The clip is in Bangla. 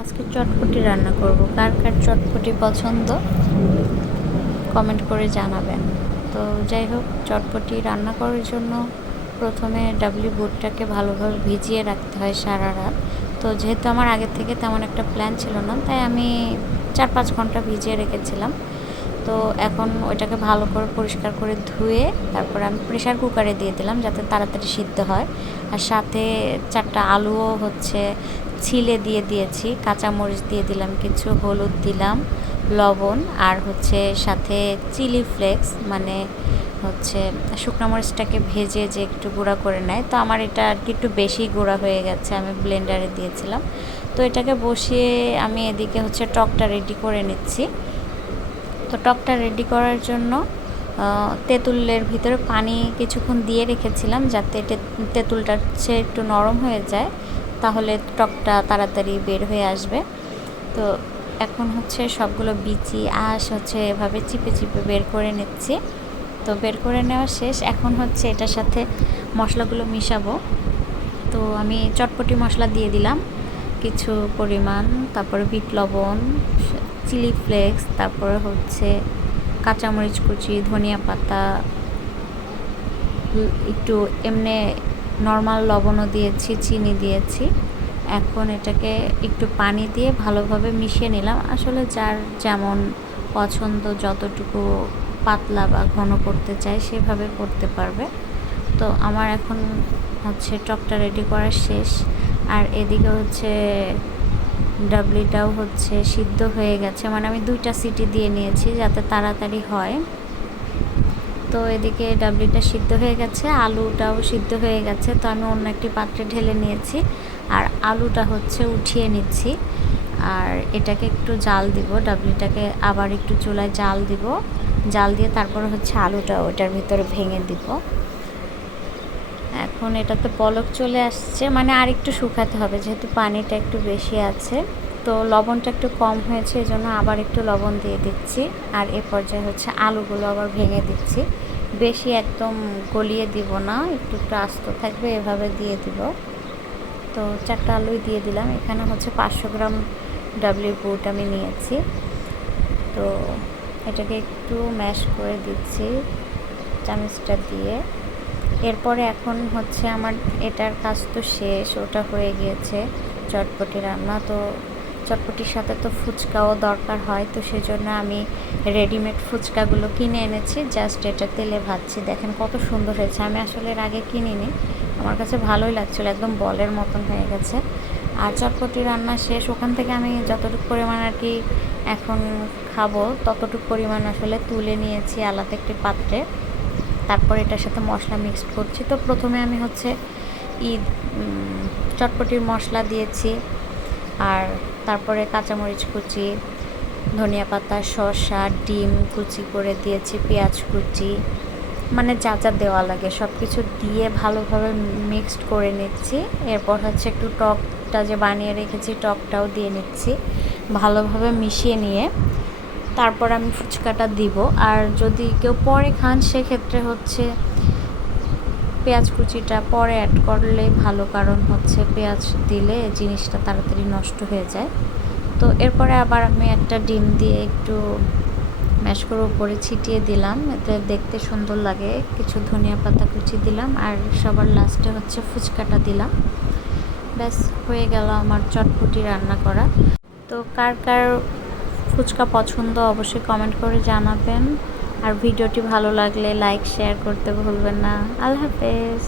আজকে চটপটি রান্না করব। কার কার চটপটি পছন্দ? কমেন্ট করে জানাবেন। তো যাই হোক, চটপটি রান্না করার জন্য প্রথমে ডাবলি বুটটাকে ভালোভাবে ভিজিয়ে রাখতে হয় সারা রাত। তো যেহেতু আমার আগে থেকে তেমন একটা প্ল্যান ছিল না, তাই আমি চার পাঁচ ঘণ্টা ভিজিয়ে রেখেছিলাম। তো এখন ওইটাকে ভালো করে পরিষ্কার করে ধুয়ে তারপর আমি প্রেশার কুকারে দিয়ে দিলাম যাতে তাড়াতাড়ি সিদ্ধ হয়। আর সাথে চারটা আলুও হচ্ছে ছিলে দিয়ে দিয়েছি, কাঁচামরিচ দিয়ে দিলাম, কিছু হলুদ দিলাম, লবণ আর হচ্ছে সাথে চিলি ফ্লেক্স মানে হচ্ছে শুকনো মরিচটাকে ভেজে যে একটু গুঁড়া করে নেয়। তো আমার এটা আর কি একটু বেশি গুঁড়া হয়ে গেছে, আমি ব্লেন্ডারে দিয়েছিলাম। তো এটাকে বসিয়ে আমি এদিকে হচ্ছে টকটা রেডি করে নিচ্ছি। তো টকটা রেডি করার জন্য তেঁতুলের ভিতরে পানি কিছুক্ষণ দিয়ে রেখেছিলাম যাতে তেঁতুলটা হচ্ছে একটু নরম হয়ে যায়, তাহলে টকটা তাড়াতাড়ি বের হয়ে আসবে। তো এখন হচ্ছে সবগুলো বিচি, আঁশ হচ্ছে এভাবে চিপে চিপে বের করে নিচ্ছি। তো বের করে নেওয়া শেষ। এখন হচ্ছে এটার সাথে মশলাগুলো মিশাবো। তো আমি চটপটি মশলা দিয়ে দিলাম। কিছু পরিমাণ, তারপরে বিট লবণ চিলি ফ্লেক্স, তারপরে হচ্ছে কাঁচামরিচ কুচি, ধনিয়া পাতা একটু এমনি নর্মাল লবণও দিয়েছি, চিনি দিয়েছি। এখন এটাকে একটু পানি দিয়ে ভালোভাবে মিশিয়ে নিলাম। আসলে যার যেমন পছন্দ, যতটুকু পাতলা বা ঘন করতে চায় সেভাবে করতে পারবে। তো আমার এখন হচ্ছে টকটা রেডি করা শেষ। আর এদিকে হচ্ছে ডাবলিটাও হচ্ছে সিদ্ধ হয়ে গেছে। মানে আমি দুইটা সিটি দিয়ে নিয়েছি যাতে তাড়াতাড়ি হয়। তো এদিকে ডাবলিটা সিদ্ধ হয়ে গেছে, আলুটাও সিদ্ধ হয়ে গেছে। তো আমি অন্য একটি পাত্রে ঢেলে নিয়েছি আর আলুটা হচ্ছে উঠিয়ে নিচ্ছি। আর এটাকে একটু জাল দিব ডাবলিটাকে আবার একটু চুলায় জাল দিব। জাল দিয়ে তারপর হচ্ছে আলুটা ওটার ভিতরে ভেঙে দিব। এখন এটাতে পলক চলে আসছে মানে আর একটু শুকাতে হবে, যেহেতু পানিটা একটু বেশি আছে। তো লবণটা একটু কম হয়েছে এই জন্য আবার একটু লবণ দিয়ে দিচ্ছি। আর এ পর্যায়ে হচ্ছে আলুগুলো আবার ভেঙে দিচ্ছি। বেশি একদম গলিয়ে দিব না, একটু একটু আস্ত থাকবে, এভাবে দিয়ে দিব। তো চারটা আলুই দিয়ে দিলাম, এখানে হচ্ছে পাঁচশো গ্রাম ডাবলিউ বুট আমি নিয়েছি। তো এটাকে একটু ম্যাশ করে দিচ্ছি, চামচটা দিয়ে। এরপরে এখন হচ্ছে আমার এটার কাজ তো শেষ, ওটা হয়ে গিয়েছে চটপটি রান্না। তো চটপটির সাথে তো ফুচকাও দরকার হয়, তো সেজন্য আমি রেডিমেড ফুচকাগুলো কিনে এনেছি জাস্ট এটা তেলে ভাজছি। দেখেন কত সুন্দর হয়েছে, আমি আসলে এর আগে কিনিনি, আমার কাছে ভালোই লাগছিল, একদম বলের মতন হয়ে গেছে। আর চটপটি রান্না শেষ, ওখান থেকে আমি যতটুকু পরিমাণ আর কি এখন খাব, ততটুকু পরিমাণ আসলে তুলে নিয়েছি আলাদা একটি পাত্রে। তারপর এটার সাথে মশলা মিক্সড করছি। তো প্রথমে আমি হচ্ছে ঈদ চটপটির মশলা দিয়েছি, আর তারপরে কাঁচামরিচ কুচি, ধনিয়া পাতা, শসা, ডিম কুচি করে দিয়েছি, পেঁয়াজ কুচি মানে যা যা দেওয়া লাগে সব কিছু দিয়ে ভালোভাবে মিক্সড করে নিচ্ছি। এরপর হচ্ছে একটু টকটা যে বানিয়ে রেখেছি, টকটাও দিয়ে নিচ্ছি, ভালোভাবে মিশিয়ে নিয়ে তারপর আমি ফুচকাটা দিব। আর যদি কেউ পরে খান, সেক্ষেত্রে হচ্ছে পেঁয়াজ কুচিটা পরে অ্যাড করলে ভালো, কারণ হচ্ছে পেঁয়াজ দিলে জিনিসটা তাড়াতাড়ি নষ্ট হয়ে যায়। তো এরপরে আবার আমি একটা ডিম দিয়ে একটু ম্যাশ করে উপরে ছিটিয়ে দিলাম। এতে দেখতে সুন্দর লাগে। কিছু ধনিয়া পাতা কুচি দিলাম। আর সবার লাস্টে হচ্ছে ফুচকাটা দিলাম। ব্যাস, হয়ে গেল আমার চটপটি রান্না করা। তো কার কার ফুচকা পছন্দ, অবশ্যই কমেন্ট করে জানাবেন। আর ভিডিওটি ভালো লাগলে লাইক শেয়ার করতে ভুলবেন না। আল্লাহ হাফেজ।